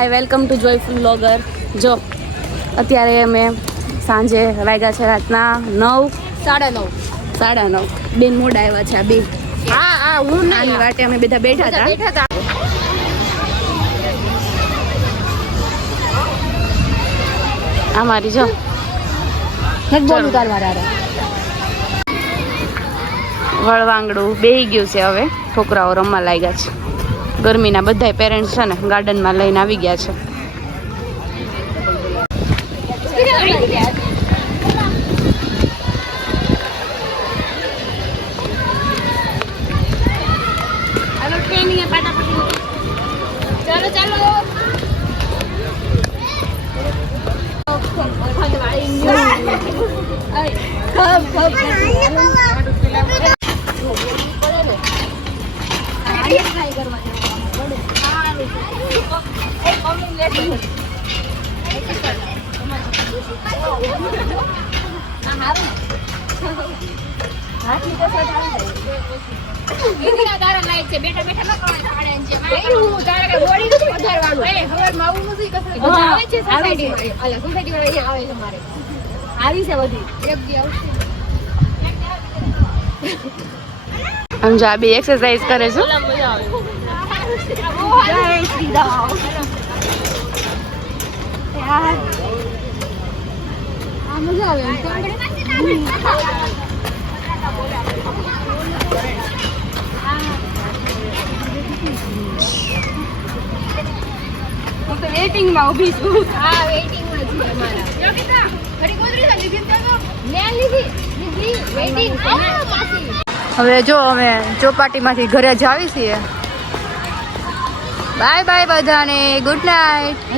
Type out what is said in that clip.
Hi welcome to joyful vlogger. જો અત્યારે અમે સાંજે વાગ્યા છે રાતના 9:30. 9:30 બેન મોડા આવ્યા છે આ બે. હા હું નાની વાટે અમે બધા બેઠા હતા. અમારી જો વળવાંગડું બેહી ગયું છે. હવે છોકરાઓ રમવા લાગ્યા છે. ગરમીના બધા પેરેન્ટ્સ છે ને ગાર્ડનમાં લઈને આવી ગયા છે. આમ જો આ બે એક્સરસાઇઝ કરે છે. વેઇટિંગમાં ઊભી છું. હા વેઇટિંગમાં છું અમારા. યોગિતા ઘડી કોદરી છે લીધી તો લે લીધી વેઇટિંગ હવે જો અમે ચોપાટીમાંથી ઘરે જ આવી છીએ. બાય બાય બધાને, ગુડ નાઇટ.